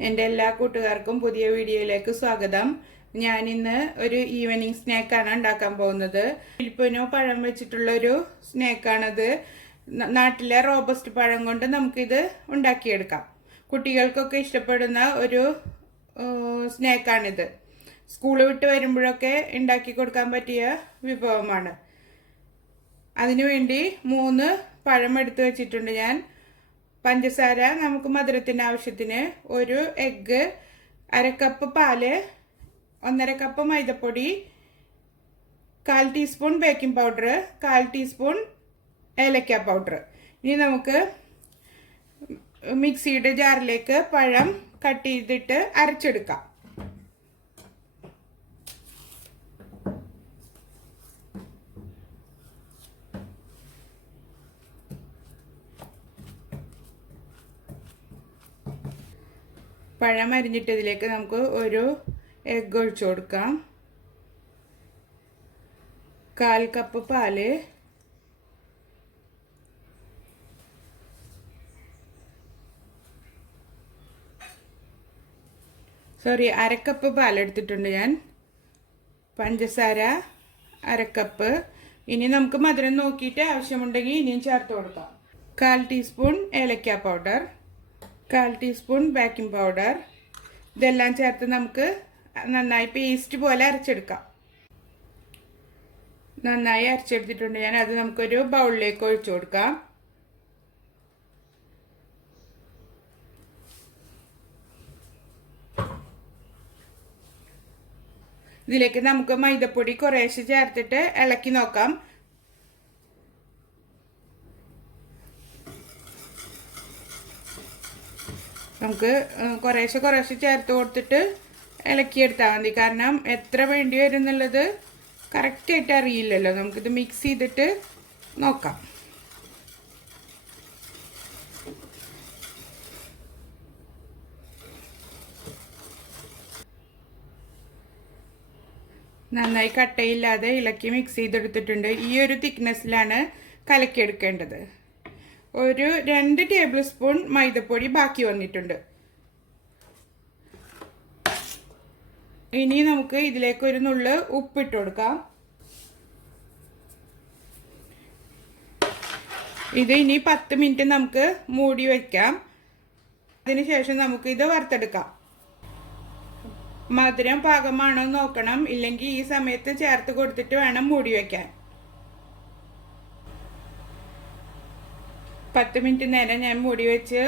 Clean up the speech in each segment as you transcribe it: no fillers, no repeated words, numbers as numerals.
എൻ്റെ എല്ലാ കൂട്ടുകാർക്കും പുതിയ വീഡിയോയിലേക്ക് സ്വാഗതം. ഞാൻ ഇന്ന് ഒരു ഈവനിങ് സ്നാക്കാണ് ഉണ്ടാക്കാൻ പോകുന്നത്. ഫിലിപ്പിനോ പഴം വെച്ചിട്ടുള്ള ഒരു സ്നാക്കാണത്. നാട്ടിലെ റോബസ്റ്റ് പഴം കൊണ്ട് നമുക്കിത് ഉണ്ടാക്കിയെടുക്കാം. കുട്ടികൾക്കൊക്കെ ഇഷ്ടപ്പെടുന്ന ഒരു സ്നാക്കാണിത്. സ്കൂൾ വിട്ട് വരുമ്പോഴൊക്കെ ഉണ്ടാക്കി കൊടുക്കാൻ പറ്റിയ വിഭവമാണ്. അതിനുവേണ്ടി 3 പഴം എടുത്ത് വെച്ചിട്ടുണ്ട് ഞാൻ. പഞ്ചസാര നമുക്ക് മധുരത്തിൻ്റെ ആവശ്യത്തിന്, ഒരു എഗ്ഗ്, 1/2 കപ്പ് പാല്, 1/2 കപ്പ് മൈദപ്പൊടി, 1/4 ടീസ്പൂൺ ബേക്കിംഗ് പൗഡർ, 1/4 ടീസ്പൂൺ ഏലക്ക പൗഡർ. ഇനി നമുക്ക് മിക്സിയുടെ ജാറിലേക്ക് പഴം കട്ട് ചെയ്തിട്ട് അരച്ചെടുക്കാം. പഴം അരിഞ്ഞിട്ട് ഇതിലേക്ക് നമുക്ക് ഒരു എഗ്ഗ് ഒഴിച്ചു കൊടുക്കാം. 1/4 കപ്പ് പാല്, സോറി 1/2 കപ്പ് പാലെടുത്തിട്ടുണ്ട് ഞാൻ. പഞ്ചസാര 1/2 കപ്പ്. ഇനി നമുക്ക് മധുരം നോക്കിയിട്ട് ആവശ്യമുണ്ടെങ്കിൽ ഇനിയും ചേർത്ത് കൊടുക്കാം. 1/4 ടീസ്പൂൺ ഏലക്ക പൗഡർ, 1/4 ടീസ്പൂൺ ബേക്കിംഗ് പൗഡർ. ഇതെല്ലാം ചേർത്ത് നമുക്ക് നന്നായി പേസ്റ്റ് പോലെ അരച്ചെടുക്കാം. നന്നായി അരച്ചെടുത്തിട്ടുണ്ട് ഞാൻ. അത് നമുക്കൊരു ബൗളിലേക്ക് ഒഴിച്ചു കൊടുക്കാം. ഇതിലേക്ക് നമുക്ക് മൈദപ്പൊടി കുറേശ്ശെ ചേർത്തിട്ട് ഇളക്കി നോക്കാം. നമുക്ക് കുറേശ്ശെ ചേർത്ത് കൊടുത്തിട്ട് ഇളക്കിയെടുത്താൽ മതി. കാരണം എത്ര വേണ്ടി വരും എന്നുള്ളത് കറക്റ്റായിട്ട് അറിയില്ലല്ലോ. നമുക്കിത് മിക്സ് ചെയ്തിട്ട് നോക്കാം. നന്നായി കട്ടയില്ലാതെ ഇളക്കി മിക്സ് ചെയ്തെടുത്തിട്ടുണ്ട്. ഈ ഒരു തിക്നെസ്സിലാണ് കലക്കിയെടുക്കേണ്ടത്. ഒരു 2 ടേബിൾ സ്പൂൺ മൈദപ്പൊടി ബാക്കി വന്നിട്ടുണ്ട്. ഇനി നമുക്ക് ഇതിലേക്ക് ഒരു നുള്ള് ഉപ്പിട്ട് കൊടുക്കാം. ഇത് ഇനി 10 മിനിറ്റ് നമുക്ക് മൂടി വയ്ക്കാം. അതിനുശേഷം നമുക്ക് ഇത് വറുത്തെടുക്കാം. മധുരം പാകമാണോ നോക്കണം, ഇല്ലെങ്കിൽ ഈ സമയത്ത് ചേർത്ത് കൊടുത്തിട്ട് വേണം മൂടി വയ്ക്കാൻ. 10 മിനിറ്റ് നേരം ഞാൻ മൂടി വെച്ച്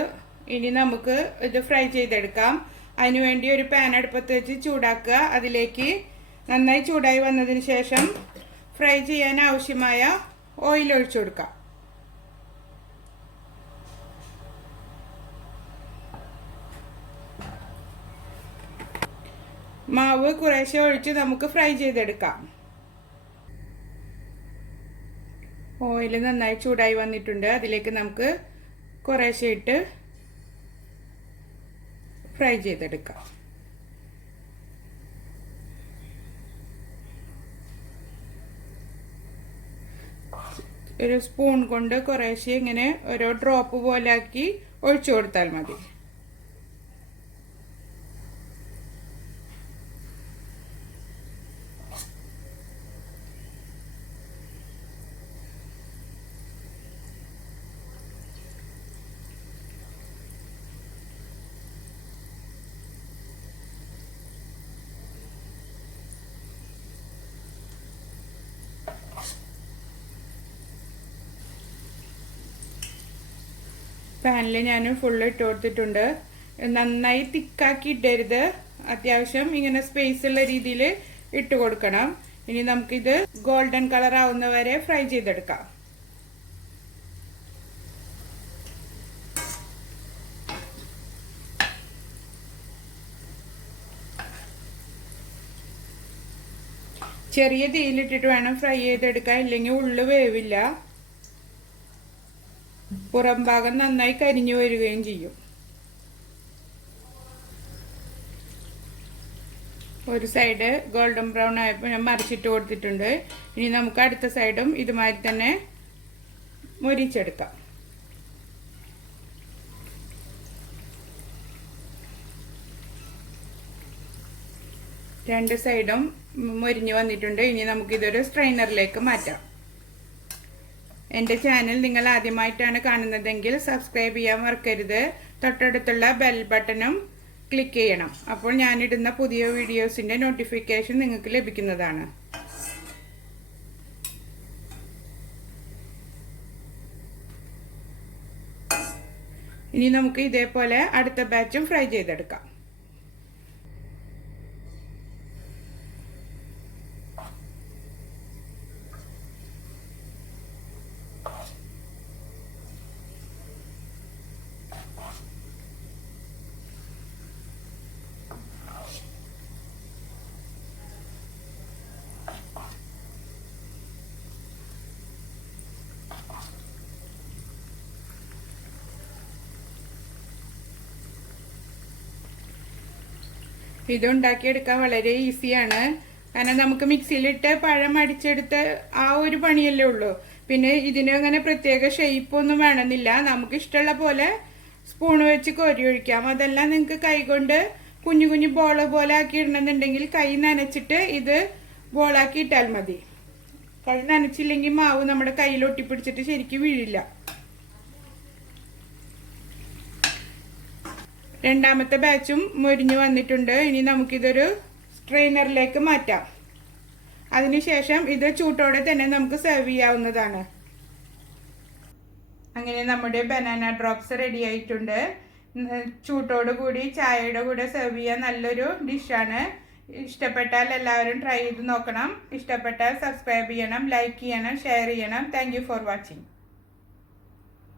ഇനി നമുക്ക് ഇത് ഫ്രൈ ചെയ്തെടുക്കാം. അതിനുവേണ്ടി ഒരു പാൻ അടുപ്പത്ത് വെച്ച് ചൂടാക്കുക. അതിലേക്ക് നന്നായി ചൂടായി വന്നതിന് ശേഷം ഫ്രൈ ചെയ്യാൻ ആവശ്യമായ ഓയിൽ ഒഴിച്ചു കൊടുക്കാം. മാവ് കുറേശ്ശെ ഒഴിച്ച് നമുക്ക് ഫ്രൈ ചെയ്തെടുക്കാം. ഓയിൽ നന്നായി ചൂടായി വന്നിട്ടുണ്ട്. അതിലേക്ക് നമുക്ക് കുറേശ്ശെ ഇട്ട് ഫ്രൈ ചെയ്തെടുക്കാം. ഒരു സ്പൂൺ കൊണ്ട് കുറേശ്ശെ ഇങ്ങനെ ഓരോ ഡ്രോപ്പ് പോലെ ആക്കി ഒഴിച്ചു കൊടുത്താൽ മതി. പാനിൽ ഞാൻ ഫുള്ള് ഇട്ട് കൊടുത്തിട്ടുണ്ട്. നന്നായി തിക്കാക്കി ഇടരുത്. അത്യാവശ്യം ഇങ്ങനെ സ്പേസ് ഉള്ള രീതിയിൽ ഇട്ട് കൊടുക്കണം. ഇനി നമുക്കിത് ഗോൾഡൻ കളർ ആവുന്നവരെ ഫ്രൈ ചെയ്തെടുക്കാം. ചെറിയ തീയിലിട്ടിട്ട് വേണം ഫ്രൈ ചെയ്തെടുക്കാൻ, ഇല്ലെങ്കിൽ ഉള്ളു വേവില്ല. പുറം ഭാഗം നന്നായി കരിഞ്ഞു വരികയും ചെയ്യും. ഒരു സൈഡ് ഗോൾഡൻ ബ്രൗൺ ആയപ്പോൾ ഞാൻ മറിച്ചിട്ട് കൊടുത്തിട്ടുണ്ട്. ഇനി നമുക്ക് അടുത്ത സൈഡും ഇതുമാതിരി തന്നെ മൊരിച്ചെടുക്കാം. രണ്ട് സൈഡും മൊരിഞ്ഞ് വന്നിട്ടുണ്ട്. ഇനി നമുക്കിതൊരു സ്ട്രെയിനറിലേക്ക് മാറ്റാം. എൻ്റെ ചാനൽ നിങ്ങൾ ആദ്യമായിട്ടാണ് കാണുന്നതെങ്കിൽ സബ്സ്ക്രൈബ് ചെയ്യാൻ മറക്കരുത്. തൊട്ടടുത്തുള്ള ബെൽ ബട്ടണും ക്ലിക്ക് ചെയ്യണം. അപ്പോൾ ഞാനിടുന്ന പുതിയ വീഡിയോസിൻ്റെ നോട്ടിഫിക്കേഷൻ നിങ്ങൾക്ക് ലഭിക്കുന്നതാണ്. ഇനി നമുക്ക് ഇതേപോലെ അടുത്ത ബാച്ചും ഫ്രൈ ചെയ്തെടുക്കാം. ഇത് ഉണ്ടാക്കിയെടുക്കാൻ വളരെ ഈസിയാണ്. കാരണം നമുക്ക് മിക്സിയിലിട്ട് പഴം അടിച്ചെടുത്ത് ആ ഒരു പണിയല്ലേ ഉള്ളൂ. പിന്നെ ഇതിന് അങ്ങനെ പ്രത്യേക ഷേപ്പൊന്നും വേണമെന്നില്ല. നമുക്ക് ഇഷ്ടമുള്ള പോലെ സ്പൂൺ വെച്ച് കോരി ഒഴിക്കാം. അതെല്ലാം നിങ്ങൾക്ക് കൈകൊണ്ട് കുഞ്ഞു കുഞ്ഞു ബോള് പോലെ ആക്കി ഇടണമെന്നുണ്ടെങ്കിൽ കൈ നനച്ചിട്ട് ഇത് ബോളാക്കി ഇട്ടാൽ മതി. കൈ നനച്ചില്ലെങ്കിൽ മാവ് നമ്മുടെ കയ്യിൽ ഒട്ടിപ്പിടിച്ചിട്ട് ശരിക്കും വീഴില്ല. രണ്ടാമത്തെ ബാച്ചും മൊരിഞ്ഞ് വന്നിട്ടുണ്ട്. ഇനി നമുക്കിതൊരു സ്ട്രെയിനറിലേക്ക് മാറ്റാം. അതിനുശേഷം ഇത് ചൂട്ടോടെ തന്നെ നമുക്ക് സെർവ് ചെയ്യാവുന്നതാണ്. അങ്ങനെ നമ്മുടെ ബനാന ഡ്രോപ്സ് റെഡി ആയിട്ടുണ്ട്. ചൂട്ടോട് കൂടി ചായയുടെ കൂടെ സെർവ് ചെയ്യാൻ നല്ലൊരു ഡിഷാണ്. ഇഷ്ടപ്പെട്ടാൽ എല്ലാവരും ട്രൈ ചെയ്ത് നോക്കണം. ഇഷ്ടപ്പെട്ടാൽ സബ്സ്ക്രൈബ് ചെയ്യണം, ലൈക്ക് ചെയ്യണം, ഷെയർ ചെയ്യണം. Thank you for watching.